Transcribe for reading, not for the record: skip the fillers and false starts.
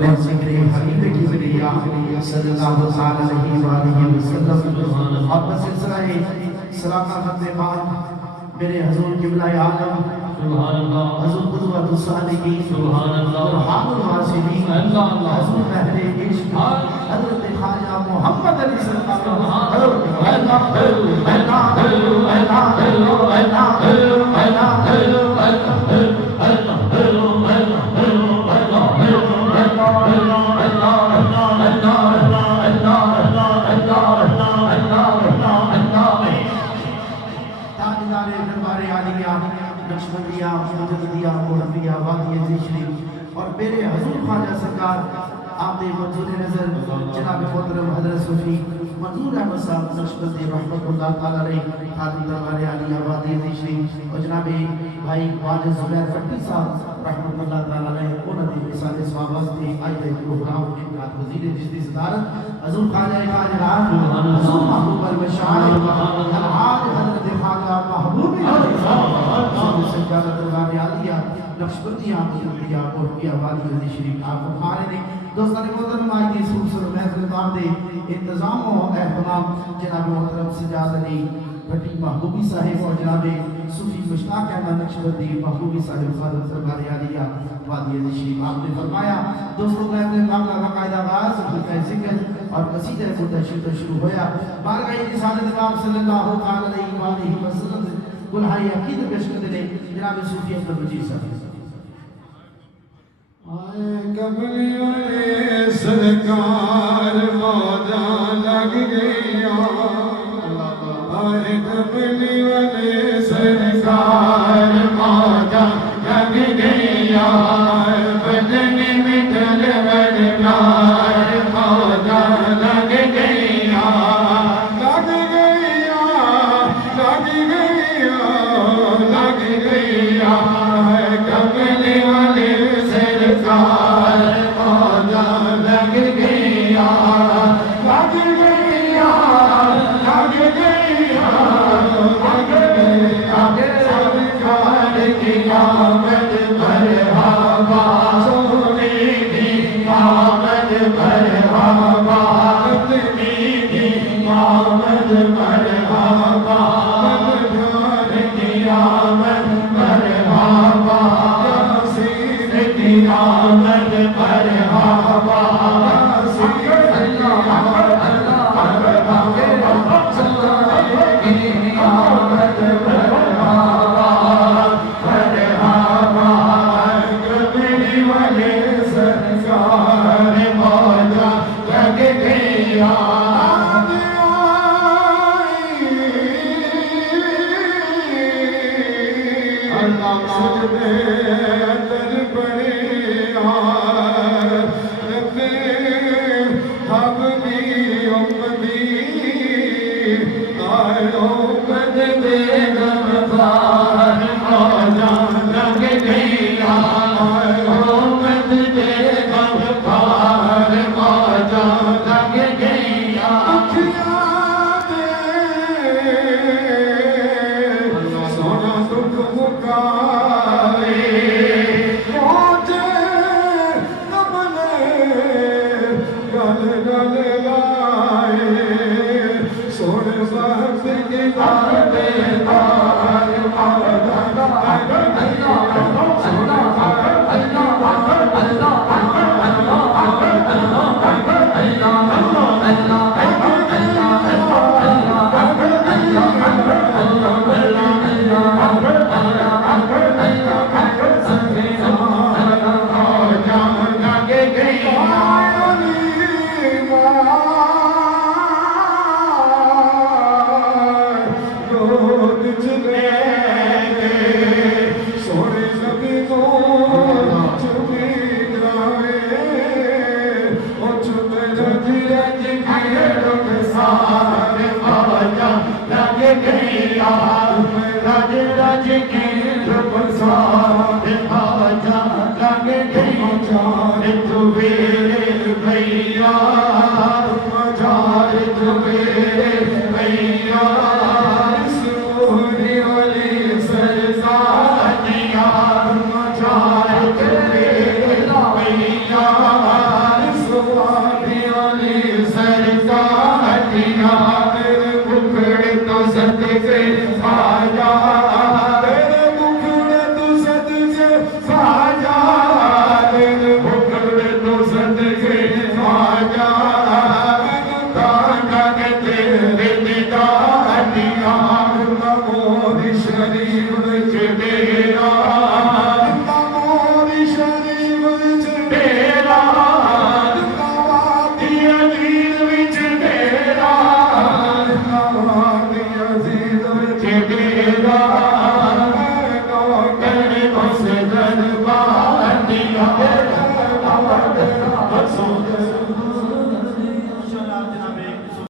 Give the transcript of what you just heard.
महफिल ज़िक्र हबीब किबरिया सल्लल्लाहु अलैहि वसल्लम और सिलसिला सलात खत्म बाद मेरे हुजूर किबला आलम सुभान अल्लाह हुजूर कुदवतुस सालिकीन सुभान अल्लाह रुहानुल वासिलीन अल्लाह अल्लाह हुजूर महरे इश्क हजरत ख्वाजा मोहम्मद अली सल्लल्लाहु नक्शबंदिया मुजद्दिदिया मुहम्मदिया वादिया ज़िशरी और मेरे हुजूर ख्वाजा सरकार आपने मंजूर नजर जनाब मोहतरम हजरत सूफी मंजूर अहमद साहब नक्शबंदी रहमतुल्लाह ताला अलैहि खातिब दरबार आलिया वादिया ज़िशरी और जनाब भाई ख्वाजा जुबैर फट्टी साहब रहमतुल्लाह ताला अलैहि उन्होंने मिसाल सवाब वास्ते आए थे प्रोग्राम इनका वजीर जिसकी सदारत हुजूर ख्वाजा ख्वाजा हुजूर महबूब अल मशाइख अलहाज हजरत ख्वाजा महबूब सज्जादा दरबार आलिया नक्शबंदिया मुजद्दिदिया मुहम्मदिया वादिया ज़िशरी आप फरमाने ने दोस्तों मोहतरम आज की खूबसूरत महफिल दे इंतजाम और एहतमाम जनाब मोहतरम सज्जाद अली भट्टी महबूबी साहिब और जनाब सूफी मुश्ताक अहमद नक्शबंदी महबूबी साहिब फ़ादर दरबार आलिया वादिया ज़िशरी आपने फरमाया दोस्तों महफिल मामला बाकायदा आगाज़ हल्का ज़िक्र और कसीदे मुतशद्दिद शुरू होया बारगाह रिसालत इमाम सल्लल्लाहु अलैहि वसल्लम गुलहाई अकीद पेश करते ने जनाब सूफी अब्दुल मजीद साहब आए कमली वाले सरकार मौजा लग गया आए कमली वाले सरकार मौजा लग गया बदन में तलवर प्यार मौजा लग गया लग गया लग गया लग गया कमली वाले सरकार मौजा लग गया लग गया लग गया लग गया सरकार की आमद मरहबा सोने की आमद मरहबा अपनी की आमद मरहबा प्यार की आमद मरहबा यासीन की आमद मरहबा यासीन की आमद मरहबा सल्लल्लाहु की आमद मरहबा मरहबा कबरी वाले सरकार मौजा लग गया सजदे अंदर पड़े रब्बे हबली उम्मती आए उम्मत बेगम बार मौजा लग गया उम्मत बेगम बार मौजा लग गया सोना दुख मुकाए पहुंचे नमने गल गल लाए सोने वक्त की ताबेदार सोने नबी को चुपी जावे ओ चुपे रज रज घेरों के सारे मौजा लग गया रज रज घेरों के सारे मौजा लग गया तू मेरे भैया खाजा